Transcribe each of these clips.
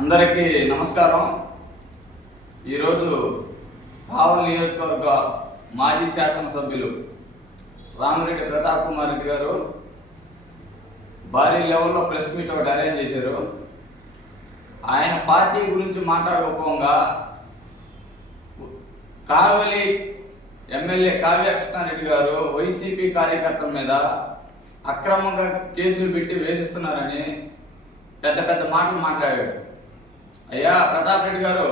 అందరికీ నమస్కారం. ఈరోజు కావల్ నియోజకవర్గ మాజీ శాసనసభ్యులు రామిరెడ్డి ప్రతాప్ కుమార్ రెడ్డి గారు భారీ లెవెల్లో ప్రెస్ మీట్ ఒకటి అరేంజ్ చేశారు. ఆయన పార్టీ గురించి మాట్లాడుకోగా కావలి ఎమ్మెల్యే కావ్య కృష్ణారెడ్డి గారు వైసీపీ కార్యకర్తల మీద అక్రమంగా కేసులు పెట్టి వేధిస్తున్నారని పెద్ద పెద్ద మాటలు మాట్లాడాడు అయ్యా ప్రతాప్ రెడ్డి గారు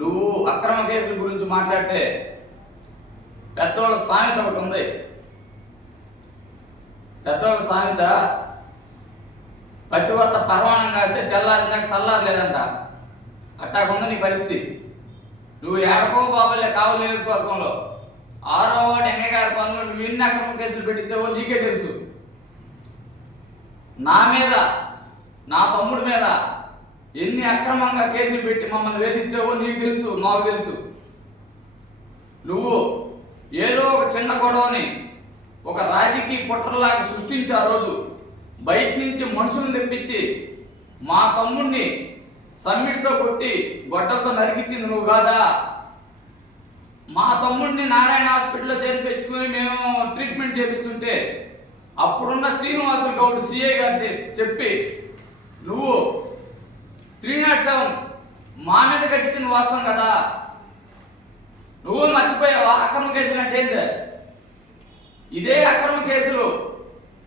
నువ్వు అక్రమ కేసుల గురించి మాట్లాడితే పెద్దోళ్ళ సామెత ఒకటి ఉంది. పెద్దోళ్ళ సామెత పతివర్త పర్వాణం కాస్తే తెల్లారిందాక సల్లారు లేదంట అట్టాకుంది నీ పరిస్థితి. నువ్వు ఏడకో బాబులే కావాలి నియోజకవర్గంలో ఆరో వాటి ఎంగ గారి పనులు నువ్వు ఎన్ని అక్రమ కేసులు పెట్టించావో నీకే తెలుసు. నా మీద నా తమ్ముడి మీద ఎన్ని అక్రమంగా కేసులు పెట్టి మమ్మల్ని వేధించావో నీకు తెలుసు మాకు తెలుసు. నువ్వు ఏదో ఒక చిన్న గొడవని ఒక రాజకీయ కుట్రలాగా సృష్టించి ఆ రోజు బయట నుంచి మనుషులను తెప్పించి మా తమ్ముణ్ణి సమ్మిడితో కొట్టి గొడ్డలతో నరికించింది నువ్వు కాదా? మా తమ్ముడిని నారాయణ హాస్పిటల్లో చేర్పించుకుని మేము ట్రీట్మెంట్ చేపిస్తుంటే అప్పుడున్న శ్రీనివాసులు గౌడ్ సిఏ గారు చెప్పి నువ్వు మా మీద వాస్తవం కదా. నువ్వు మర్చిపోయావా? అక్రమ కేసులు అంటే ఏంది? ఇదే అక్రమ కేసులు.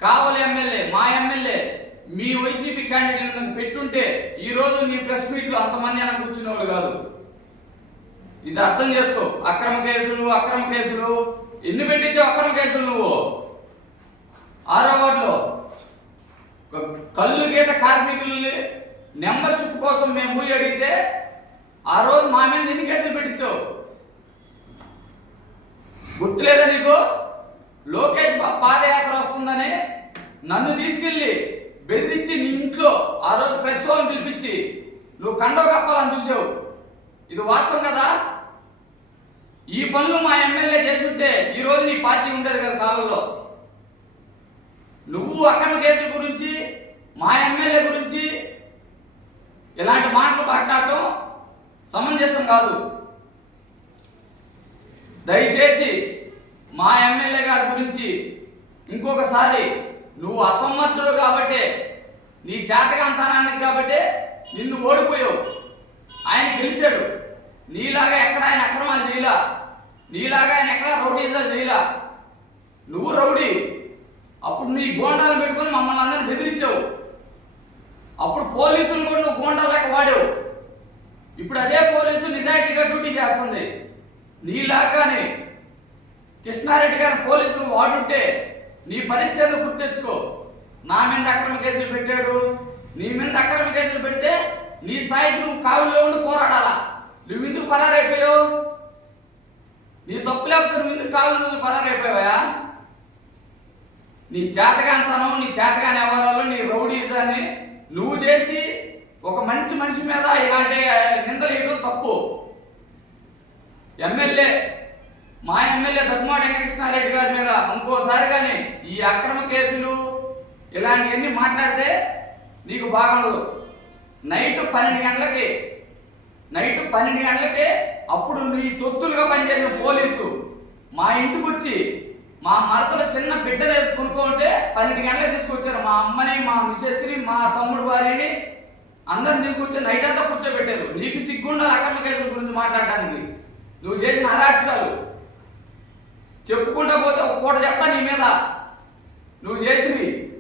కావలి ఎమ్మెల్యే మా ఎమ్మెల్యే మీ వైసీపీ క్యాండిడేట్ పెట్టుంటే ఈ రోజు నీ ప్రెస్ మీట్లో అంతమంది అని కూర్చునేవాడు కాదు. ఇది అర్థం చేసుకో. అక్రమ కేసులు అక్రమ కేసులు. ఎన్ని పెట్టించావు అక్రమ కేసులు నువ్వు? ఆరో వార్డులో. కళ్ళు గీత కార్మికుల్ని మెంబర్షిప్ కోసం మేము అడిగితే ఆ రోజు మా మీద ఎన్ని కేసులు పెట్టించావు? గుర్తులేదా నీకు? లోకేష్ పాదయాత్ర వస్తుందని నన్ను తీసుకెళ్ళి బెదిరించి నీ ఇంట్లో ఆ రోజు ప్రెస్ వాళ్ళని పిలిపించి నువ్వు కండో కప్పాలని చూసావు. ఇది వాస్తవం కదా? ఈ పనులు మా ఎమ్మెల్యే చేస్తుంటే ఈ రోజు నీ పార్టీ ఉండేది కదా కాలంలో. నువ్వు అక్రమ కేసుల గురించి మా ఎమ్మెల్యే గురించి ఇలాంటి మాటలు మాట్లాడటం సమంజసం కాదు. దయచేసి మా ఎమ్మెల్యే గారి గురించి ఇంకొకసారి నువ్వు అసమర్థుడు కాబట్టే నీ చేతకాంతనానికి కాబట్టే నిన్ను ఓడిపోయావు. ఆయన గెలిచాడు. నీలాగా ఎక్కడ ఆయన అక్రమాలు చేయలా? నీలాగా ఆయన ఎక్కడ రౌడీజాలు చేయలా? నువ్వు రౌడీ. అప్పుడు నీ గోండాలు పెట్టుకొని మమ్మల్ని అందరిని బెదిరించావు. అప్పుడు పోలీసులు కూడా నువ్వు గోండా వాడావు. ఇప్పుడు అదే పోలీసు నిజాయితీగా డ్యూటీ చేస్తుంది. నీలాగానే కృష్ణారెడ్డి గారి పోలీసులు వాడుంటే నీ పరిస్థితి గుర్తెచ్చుకో నా మీద అక్రమ కేసులు పెట్టాడు. నీ మీద అక్రమ కేసులు పెడితే నీ స్థాయికి నువ్వు కావుల్లో ఉండి పోరాడాలా? నువ్వు ఎందుకు పరారైపోయావు? నీ తప్పు లేకపోతే నువ్వు ఎందుకు కావులు నువ్వు పరారైపోయావా నీ చేతగాంతనం నీ చేతగాని వ్యవహారాలు నీ రౌడీజాన్ని నువ్వు చేసి ఒక మంచి మనిషి మీద ఇలాంటి నిందలు వేయడం తప్పు. ఎమ్మెల్యే మా ఎమ్మెల్యే దగ్గుమాటి వెంకటకృష్ణారెడ్డి గారి మీద ఇంకోసారి కానీ ఈ అక్రమ కేసులు ఇలాంటివన్నీ మాట్లాడితే నీకు బాగుండదు నైట్ పన్నెండు గంటలకి నైట్ పన్నెండు గంటలకి అప్పుడు నీ తొత్తులుగా పనిచేసిన పోలీసు మా ఇంటికి వచ్చి మా మరతలు చిన్న బిడ్డలు వేసి కొనుక్కుంటే పన్నెండు గంటలకు తీసుకొచ్చారు మా అమ్మని మా మిసెస్ని మా తమ్ముడు వారిని అందరు నీకు కూర్చో నైట్ అంతా కూర్చోబెట్టారు. నీకు సిగ్గుండాలి అక్రమ కేసుల గురించి మాట్లాడడానికి. నువ్వు చేసిన అరాచకాలు. చెప్పుకుంటా పోతే ఒక పూట చెప్తా నీ మీద. నువ్వు చేసినవి.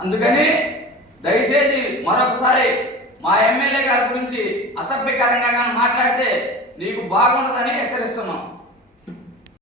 అందుకని దయచేసి మరొకసారి మా ఎమ్మెల్యే గారి గురించి అసభ్యకరంగా కానీ మాట్లాడితే నీకు బాగుండదని హెచ్చరిస్తున్నాం.